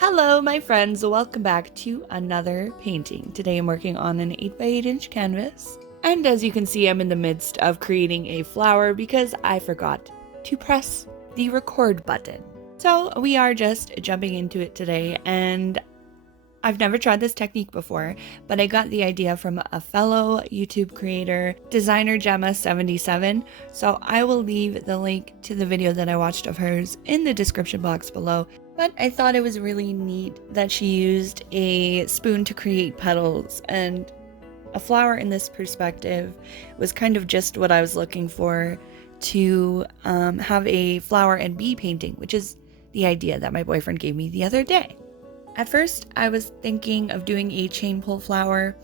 Hello my friends, welcome back to another painting. Today I'm working on an 8x8" canvas. And as you can see, I'm in the midst of creating a flower because I forgot to press the record button. So we are just jumping into it today, and I've never tried this technique before, but I got the idea from a fellow YouTube creator, designer Gemma 77. So I will leave the link to the video that I watched of hers in the description box below. But I thought it was really neat that she used a spoon to create petals, and a flower in this perspective was kind of just what I was looking for to have a flower and bee painting, which is the idea that my boyfriend gave me the other day. At first, I was thinking of doing a chain pull flower,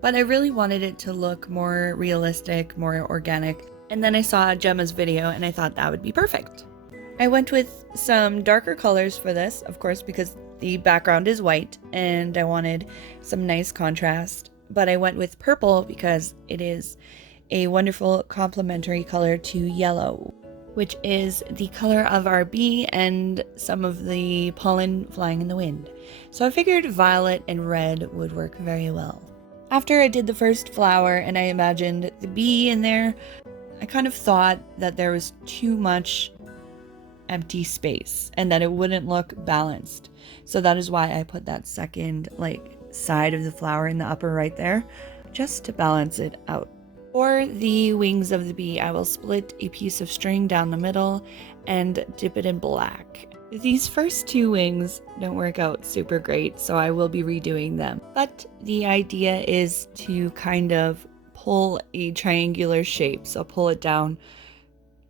but I really wanted it to look more realistic, more organic. And then I saw Gemma's video and I thought that would be perfect. I went with some darker colors for this, of course, because the background is white and I wanted some nice contrast. But I went with purple because it is a wonderful complementary color to yellow, which is the color of our bee and some of the pollen flying in the wind. So I figured violet and red would work very well. After I did the first flower and I imagined the bee in there, I kind of thought that there was too much empty space and that it wouldn't look balanced. So that is why I put that second side of the flower in the upper right there, just to balance it out. For the wings of the bee, I will split a piece of string down the middle and dip it in black. These first two wings don't work out super great, so I will be redoing them. But the idea is to kind of pull a triangular shape. So pull it down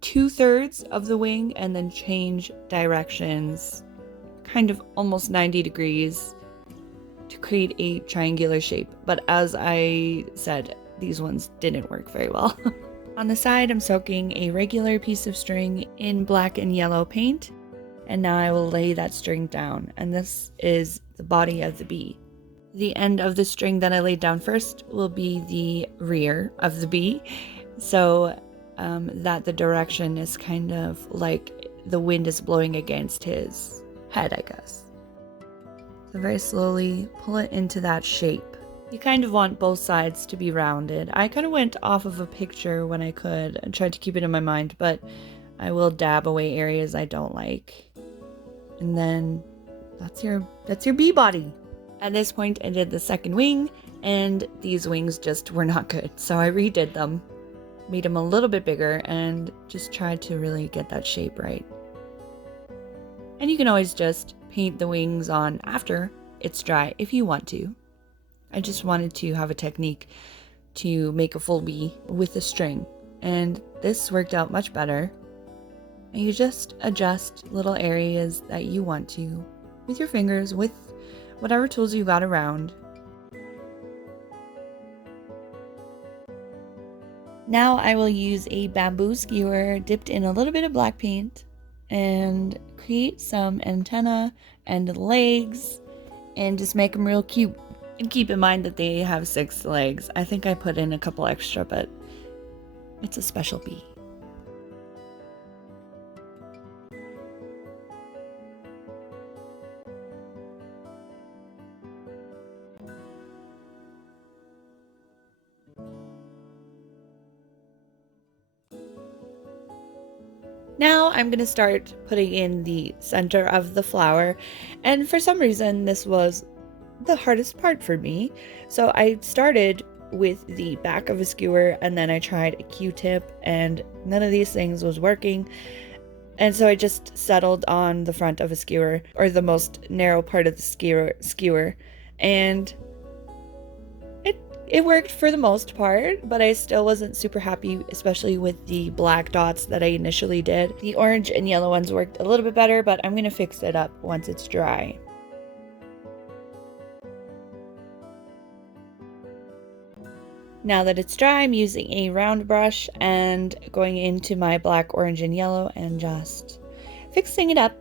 2/3 of the wing and then change directions, kind of almost 90 degrees to create a triangular shape. But as I said, these ones didn't work very well. On the side, I'm soaking a regular piece of string in black and yellow paint, and now I will lay that string down, and this is the body of the bee. The end of the string that I laid down first will be the rear of the bee, so that the direction is kind of like the wind is blowing against his head, I guess. So very slowly pull it into that shape. You kind of want both sides to be rounded. I kind of went off of a picture when I could and tried to keep it in my mind, but I will dab away areas I don't like. And then that's your bee body. At this point, I did the second wing, and these wings just were not good. So I redid them, made them a little bit bigger, and just tried to really get that shape right. And you can always just paint the wings on after it's dry if you want to. I just wanted to have a technique to make a full bee with a string, and this worked out much better. And you just adjust little areas that you want to with your fingers, with whatever tools you got around. Now I will use a bamboo skewer dipped in a little bit of black paint and create some antenna and legs and just make them real cute. And keep in mind that they have 6 legs. I think I put in a couple extra, but it's a special bee. Now I'm going to start putting in the center of the flower, and for some reason this was the hardest part for me. So I started with the back of a skewer, and then I tried a Q-tip, and none of these things was working. And so I just settled on the front of a skewer, or the most narrow part of the skewer, and it worked for the most part, but I still wasn't super happy, especially with the black dots that I initially did. The orange and yellow ones worked a little bit better, but I'm going to fix it up once it's dry. Now that it's dry, I'm using a round brush and going into my black, orange, and yellow and just fixing it up,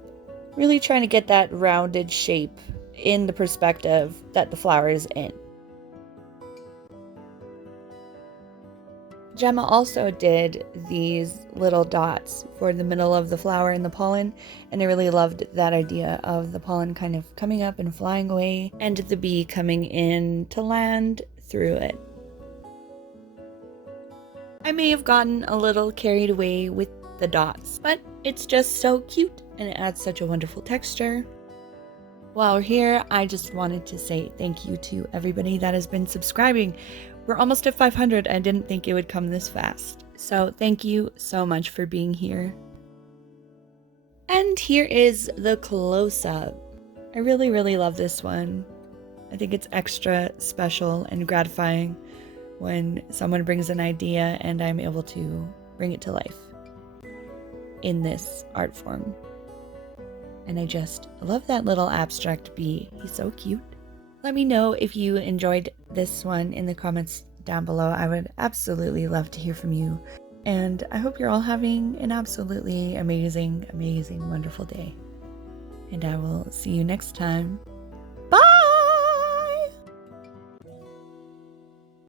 really trying to get that rounded shape in the perspective that the flower is in. Gemma also did these little dots for the middle of the flower and the pollen, and I really loved that idea of the pollen kind of coming up and flying away and the bee coming in to land through it. I may have gotten a little carried away with the dots, but it's just so cute and it adds such a wonderful texture. While we're here, I just wanted to say thank you to everybody that has been subscribing. We're almost at 500. I didn't think it would come this fast. So thank you so much for being here. And here is the close-up. I really, really love this one. I think it's extra special and gratifying when someone brings an idea and I'm able to bring it to life in this art form. And I just love that little abstract bee. He's so cute. Let me know if you enjoyed this one in the comments down below. I would absolutely love to hear from you. And I hope you're all having an absolutely amazing, amazing, wonderful day. And I will see you next time.